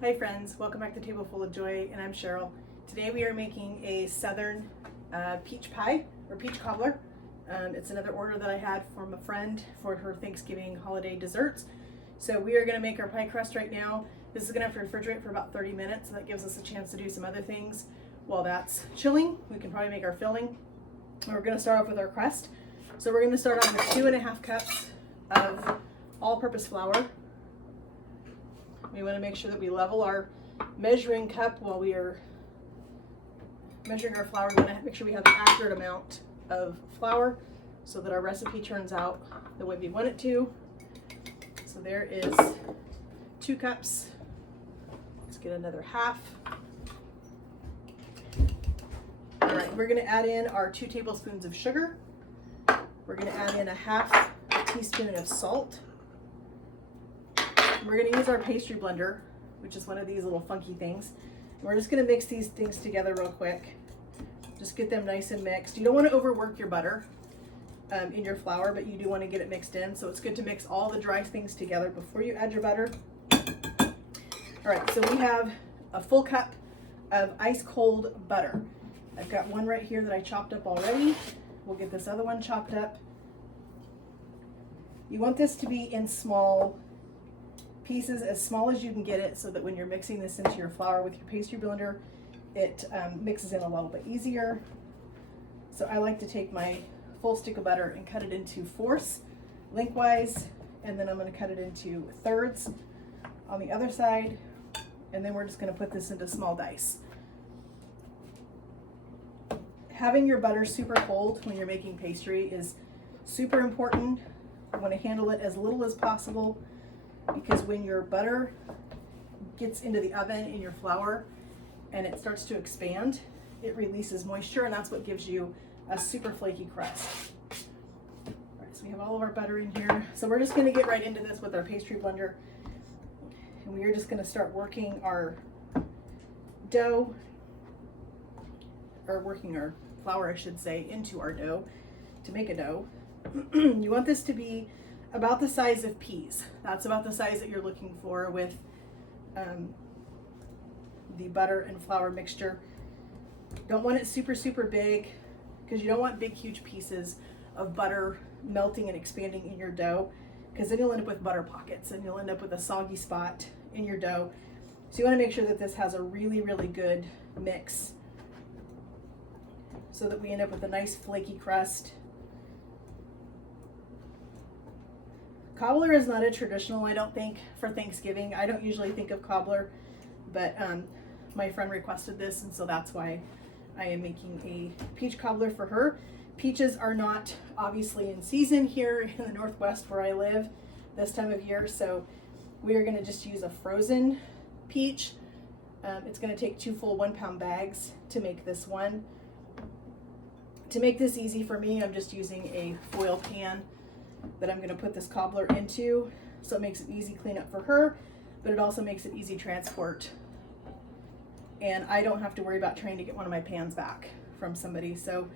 Hi friends, welcome back to Table Full of Joy, and I'm Cheryl. Today we are making a Southern peach pie or peach cobbler. It's another order that I had from a friend for her Thanksgiving holiday desserts. So we are going to make our pie crust right now. This is going to have to refrigerate for about 30 minutes, so that gives us a chance to do some other things. While that's chilling, we can probably make our filling. And we're going to start off with our crust. So we're going to start off with 2.5 cups of all-purpose flour. We want to make sure that we level our measuring cup while we are measuring our flour. We want to make sure we have the accurate amount of flour so that our recipe turns out the way we want it to. So there is 2 cups. Let's get another half. All right, we're going to add in our 2 tablespoons of sugar. We're going to add in a 1/2 teaspoon of salt. We're going to use our pastry blender, which is one of these little funky things. And we're just going to mix these things together real quick. Just get them nice and mixed. You don't want to overwork your butter in your flour, but you do want to get it mixed in. So it's good to mix all the dry things together before you add your butter. All right, so we have a full cup of ice cold butter. I've got one right here that I chopped up already. We'll get this other one chopped up. You want this to be in small pieces, as small as you can get it, so that when you're mixing this into your flour with your pastry blender, it mixes in a little bit easier. So I like to take my full stick of butter and cut it into 4ths lengthwise, and then I'm going to cut it into 1/3 on the other side, and then we're just going to put this into small dice. Having your butter super cold when you're making pastry is super important. You want to handle it as little as possible, because when your butter gets into the oven in your flour and it starts to expand, it releases moisture, and that's what gives you a super flaky crust. All right, so we have all of our butter in here. So we're just going to get right into this with our pastry blender, and we are just going to start working our dough, or working our flour, I should say, into our dough to make a dough. You want this to be about the size of peas. That's about the size that you're looking for with the butter and flour mixture. Don't want it super, super big, because you don't want big, huge pieces of butter melting and expanding in your dough, because then you'll end up with butter pockets and you'll end up with a soggy spot in your dough. So you want to make sure that this has a really, really good mix so that we end up with a nice flaky crust. Cobbler is not a traditional, I don't think, for Thanksgiving. I don't usually think of cobbler, but my friend requested this, and so that's why I am making a peach cobbler for her. Peaches are not obviously in season here in the Northwest where I live this time of year, so we are going to just use a frozen peach. It's going to take 2 full 1-pound bags to make this one. To make this easy for me, I'm just using a foil pan that I'm going to put this cobbler into, so it makes it easy cleanup for her, but it also makes it easy transport, and I don't have to worry about trying to get one of my pans back from somebody. So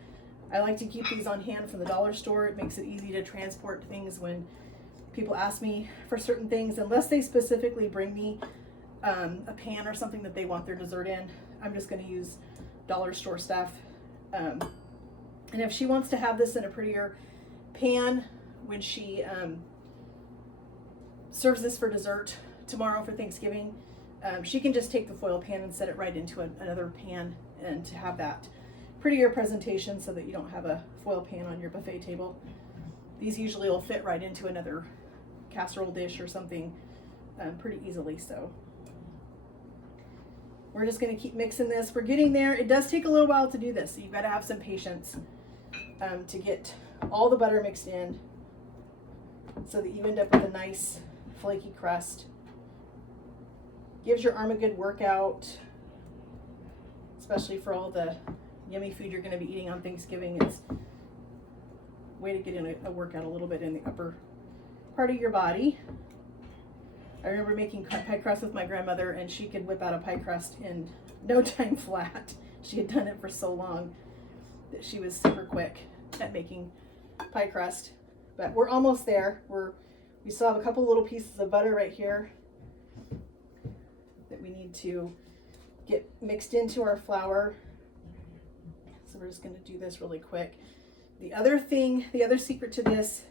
I like to keep these on hand from the dollar store. It makes it easy to transport things when people ask me for certain things, unless they specifically bring me a pan or something that they want their dessert in. I'm just going to use dollar store stuff, and if she wants to have this in a prettier pan when she serves this for dessert tomorrow for Thanksgiving, she can just take the foil pan and set it right into another pan, and to have that prettier presentation so that you don't have a foil pan on your buffet table. These usually will fit right into another casserole dish or something pretty easily. So we're just going to keep mixing this. We're getting there. It does take a little while to do this, so you've got to have some patience to get all the butter mixed in, so that you end up with a nice flaky crust. Gives your arm a good workout, especially for all the yummy food you're going to be eating on Thanksgiving. It's a way to get in a workout a little bit in the upper part of your body. I remember making pie crust with my grandmother, and she could whip out a pie crust in no time flat. She had done it for so long that she was super quick at making pie crust. But we're almost there. We still have a couple little pieces of butter right here that we need to get mixed into our flour. So we're just going to do this really quick. The other secret to this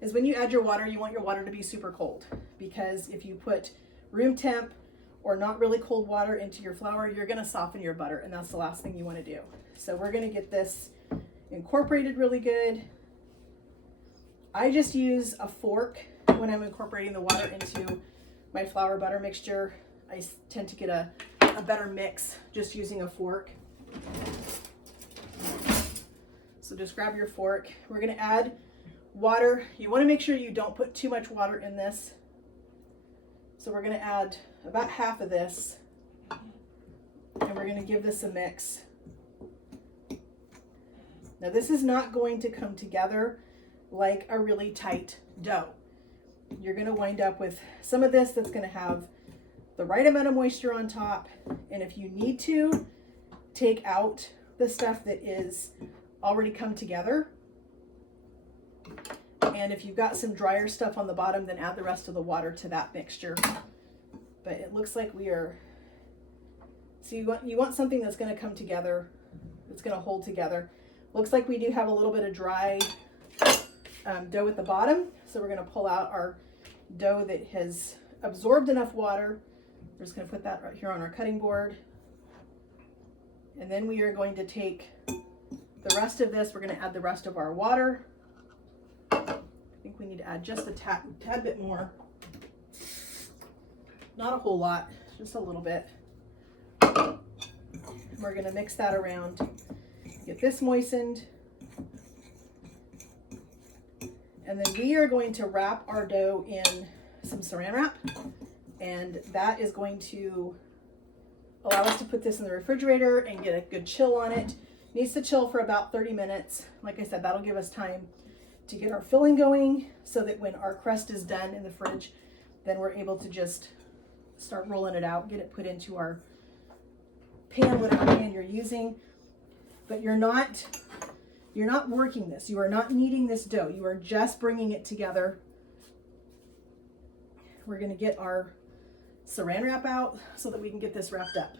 is when you add your water, you want your water to be super cold, because if you put room temp or not really cold water into your flour, you're going to soften your butter, and that's the last thing you want to do. So we're going to get this incorporated really good. I just use a fork when I'm incorporating the water into my flour butter mixture. I tend to get a better mix just using a fork. So just grab your fork. We're going to add water. You want to make sure you don't put too much water in this. So we're going to add about half of this, and we're going to give this a mix. Now this is not going to come together like a really tight dough. You're going to wind up with some of this that's going to have the right amount of moisture on top, and if you need to, take out the stuff that is already come together. And if you've got some drier stuff on the bottom, then add the rest of the water to that mixture. But it looks like we are, so you want something that's going to come together, that's going to hold together. Looks like we do have a little bit of dry dough at the bottom. So we're going to pull out our dough that has absorbed enough water. We're just going to put that right here on our cutting board. And then we are going to take the rest of this. We're going to add the rest of our water. I think we need to add just a tad bit more. Not a whole lot, just a little bit. We're going to mix that around. Get this moistened. And then we are going to wrap our dough in some saran wrap. And that is going to allow us to put this in the refrigerator and get a good chill on it. It needs to chill for about 30 minutes. Like I said, that'll give us time to get our filling going so that when our crust is done in the fridge, then we're able to just start rolling it out, get it put into our pan, whatever pan you're using. But you're not working this. You are not kneading this dough. You are just bringing it together. We're going to get our saran wrap out so that we can get this wrapped up.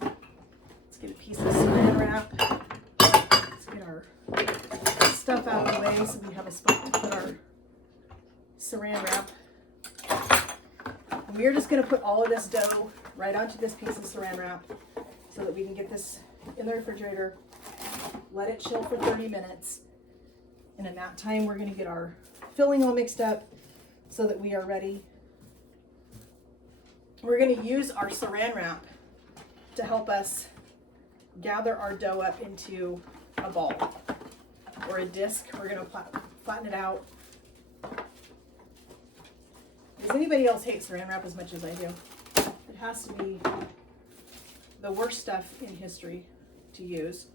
Let's get a piece of saran wrap. Let's get our stuff out of the way so we have a spot to put our saran wrap. And we are just going to put all of this dough right onto this piece of saran wrap so that we can get this in the refrigerator, let it chill for 30 minutes. And in that time, we're going to get our filling all mixed up so that we are ready. We're going to use our saran wrap to help us gather our dough up into a ball or a disc. We're going to flatten it out. Does anybody else hate saran wrap as much as I do? It has to be the worst stuff in history to use.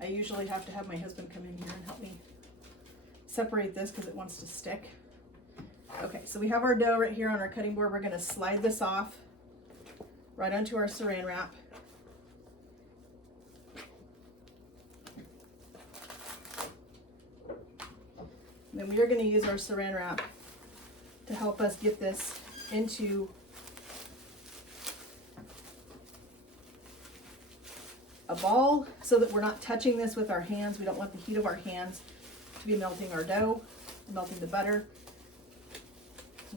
I usually have to have my husband come in here and help me separate this because it wants to stick. Okay, so we have our dough right here on our cutting board. We're going to slide this off right onto our saran wrap. And then we are going to use our saran wrap to help us get this into a ball so that we're not touching this with our hands. We don't want the heat of our hands to be melting our dough, melting the butter.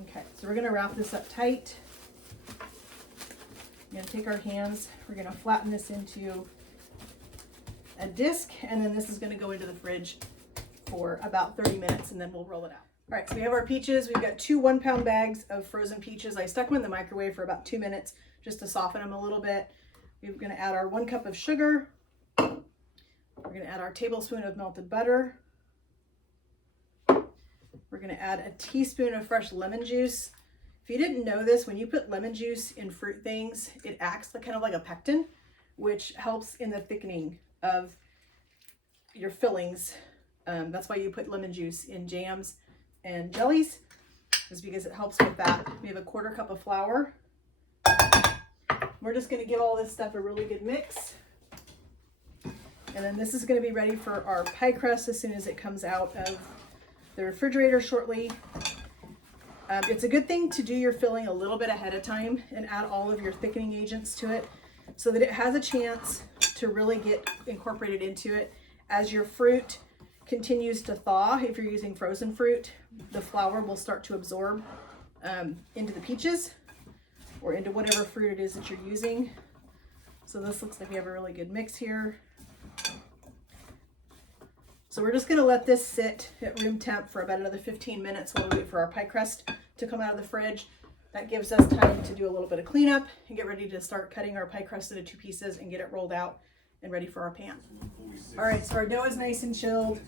Okay, so we're going to wrap this up tight. We're going to take our hands, we're going to flatten this into a disc, and then this is going to go into the fridge for about 30 minutes, and then we'll roll it out. All right, so we have our peaches. We've got 2 1-pound bags of frozen peaches. I stuck them in the microwave for about 2 minutes just to soften them a little bit. We're going to add our 1 cup of sugar. We're going to add our tablespoon of melted butter. We're going to add a teaspoon of fresh lemon juice. If you didn't know this, when you put lemon juice in fruit things, it acts kind of like a pectin, which helps in the thickening of your fillings. That's why you put lemon juice in jams and jellies, is because it helps with that. We have a 1/4 cup of flour. We're just going to give all this stuff a really good mix. And then this is going to be ready for our pie crust as soon as it comes out of the refrigerator shortly. It's a good thing to do your filling a little bit ahead of time and add all of your thickening agents to it so that it has a chance to really get incorporated into it. As your fruit continues to thaw, if you're using frozen fruit, the flour will start to absorb into the peaches or into whatever fruit it is that you're using. So this looks like we have a really good mix here. So we're just going to let this sit at room temp for about another 15 minutes while we wait for our pie crust to come out of the fridge. That gives us time to do a little bit of cleanup and get ready to start cutting our pie crust into 2 pieces and get it rolled out and ready for our pan. All right, so our dough is nice and chilled.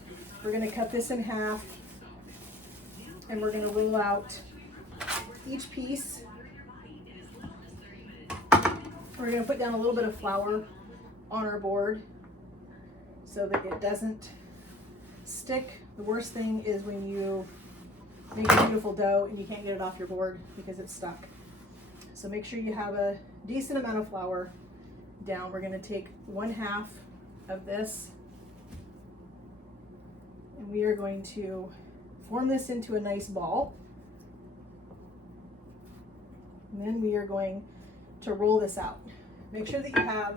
We're going to cut this in half and we're going to roll out each piece. We're going to put down a little bit of flour on our board so that it doesn't stick. The worst thing is when you make a beautiful dough and you can't get it off your board because it's stuck. So make sure you have a decent amount of flour down. We're going to take 1/2 of this and we are going to form this into a nice ball. And then we are going to roll this out. Make sure that you have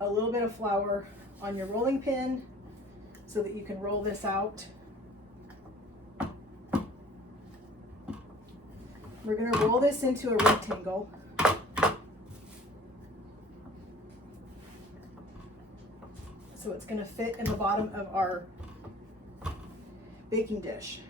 a little bit of flour on your rolling pin so that you can roll this out. We're going to roll this into a rectangle. So it's going to fit in the bottom of our baking dish.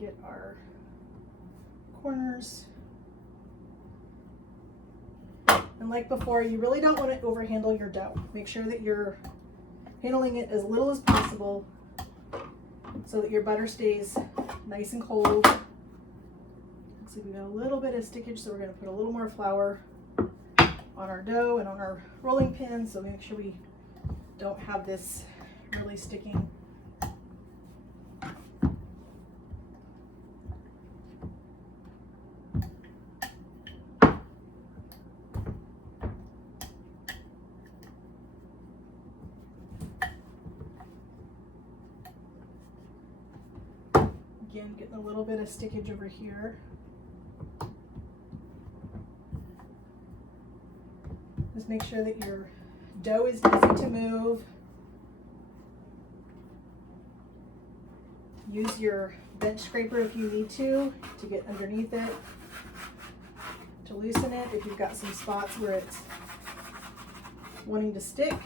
Get our corners. And like before, you really don't want to overhandle your dough. Make sure that you're handling it as little as possible so that your butter stays nice and cold. Looks like we got a little bit of stickage, so we're going to put a little more flour on our dough and on our rolling pin, so make sure we don't have this really sticking. Again, getting a little bit of stickage over here. Just make sure that your dough is easy to move. Use your bench scraper if you need to get underneath it, to loosen it if you've got some spots where it's wanting to stick.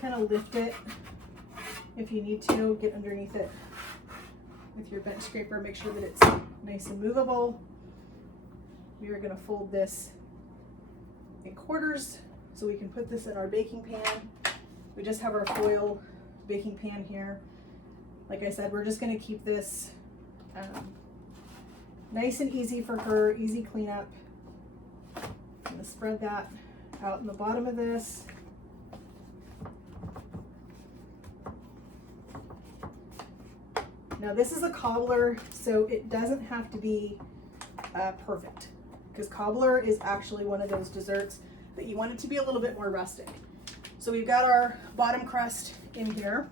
Kind of lift it if you need to, get underneath it with your bench scraper, make sure that it's nice and movable. We are going to fold this in quarters so we can put this in our baking pan. We just have our foil baking pan here. Like I said, we're just going to keep this nice and easy for her, easy cleanup. I'm going to spread that out in the bottom of this. Now this is a cobbler, so it doesn't have to be perfect, because cobbler is actually one of those desserts that you want it to be a little bit more rustic. So we've got our bottom crust in here.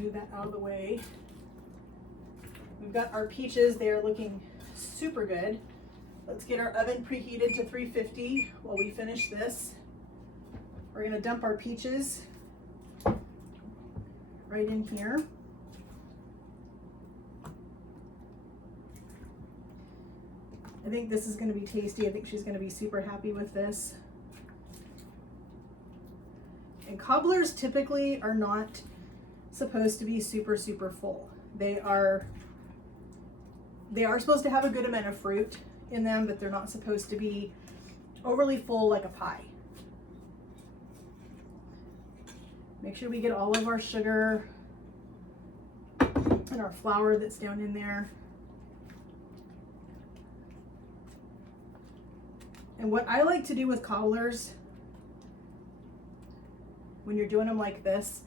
Move that out of the way. We've got our peaches. They're looking super good. Let's get our oven preheated to 350 while we finish this. We're going to dump our peaches right in here. I think this is going to be tasty. I think she's going to be super happy with this. And cobblers typically are not supposed to be super, super full. They are supposed to have a good amount of fruit in them, but they're not supposed to be overly full like a pie. Make sure we get all of our sugar and our flour that's down in there. And what I like to do with cobblers, when you're doing them like this,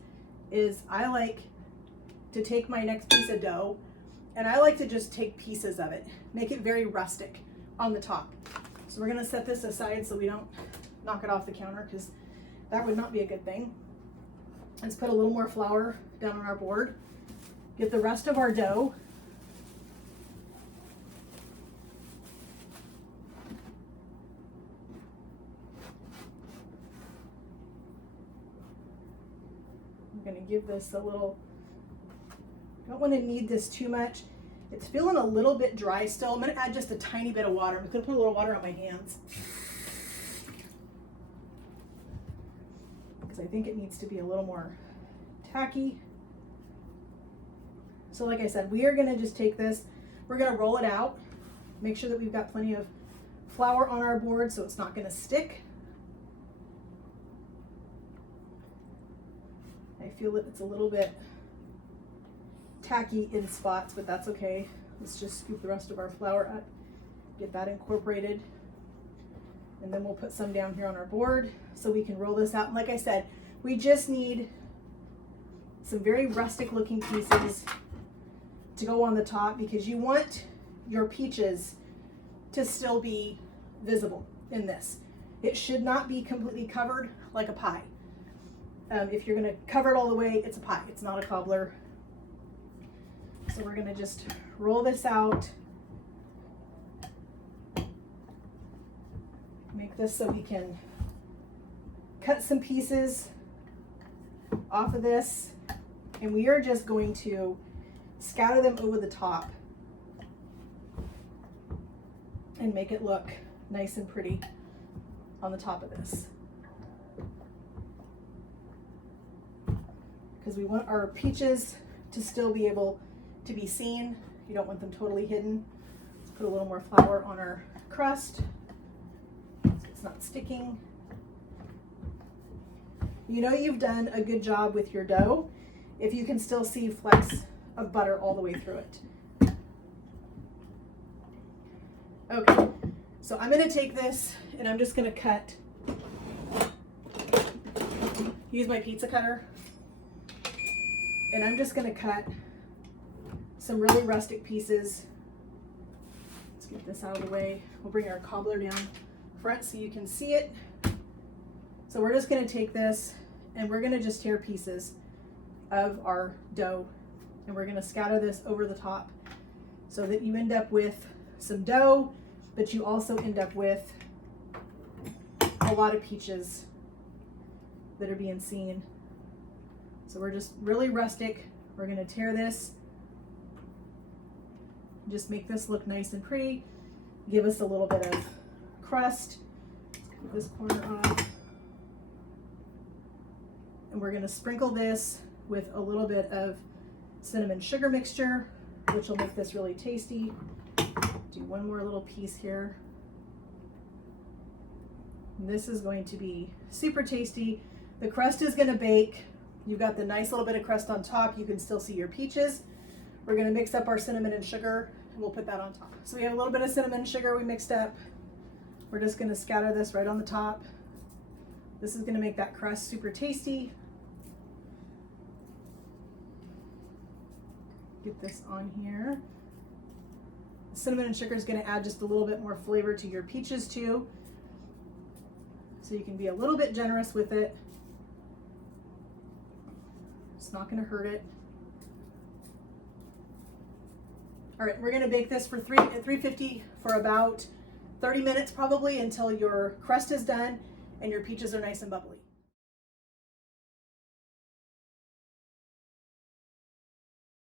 is I like to take my next piece of dough and I like to just take pieces of it, make it very rustic on the top. So we're gonna set this aside so we don't knock it off the counter, because that would not be a good thing. Let's put a little more flour down on our board. Get the rest of our dough. I'm gonna give this a little, don't want to knead this too much. It's feeling a little bit dry still. I'm gonna add just a tiny bit of water. I'm gonna put a little water on my hands, because I think it needs to be a little more tacky. So like I said, we are gonna just take this, we're gonna roll it out, make sure that we've got plenty of flour on our board so it's not gonna stick. I feel that it's a little bit tacky in spots, but that's okay. Let's just scoop the rest of our flour up, get that incorporated, and then we'll put some down here on our board so we can roll this out. And like I said, we just need some very rustic looking pieces to go on the top, because you want your peaches to still be visible in this. It should not be completely covered like a pie. If you're gonna cover it all the way, it's a pie, it's not a cobbler. So we're gonna just roll this out. Make this so we can cut some pieces off of this, and we are just going to scatter them over the top and make it look nice and pretty on the top of this. Because we want our peaches to still be able to be seen. You don't want them totally hidden. Let's put a little more flour on our crust so it's not sticking. You know you've done a good job with your dough if you can still see flecks of butter all the way through it. Okay, so I'm gonna take this and I'm just gonna use my pizza cutter, and I'm just gonna cut some really rustic pieces. Let's get this out of the way. We'll bring our cobbler down front so you can see it. So we're just gonna take this and we're gonna just tear pieces of our dough, and we're gonna scatter this over the top so that you end up with some dough, but you also end up with a lot of peaches that are being seen. So we're just really rustic. We're gonna tear this, just make this look nice and pretty, give us a little bit of crust. Get this corner off. And we're gonna sprinkle this with a little bit of cinnamon sugar mixture, which will make this really tasty. Do one more little piece here. And this is going to be super tasty. The crust is gonna bake. You've got the nice little bit of crust on top. You can still see your peaches. We're gonna mix up our cinnamon and sugar, and we'll put that on top. So we have a little bit of cinnamon and sugar we mixed up. We're just gonna scatter this right on the top. This is gonna make that crust super tasty. Get this on here. The cinnamon and sugar is gonna add just a little bit more flavor to your peaches too. So you can be a little bit generous with it. It's not gonna hurt it. All right, we're gonna bake this at 350 for about 30 minutes probably, until your crust is done and your peaches are nice and bubbly.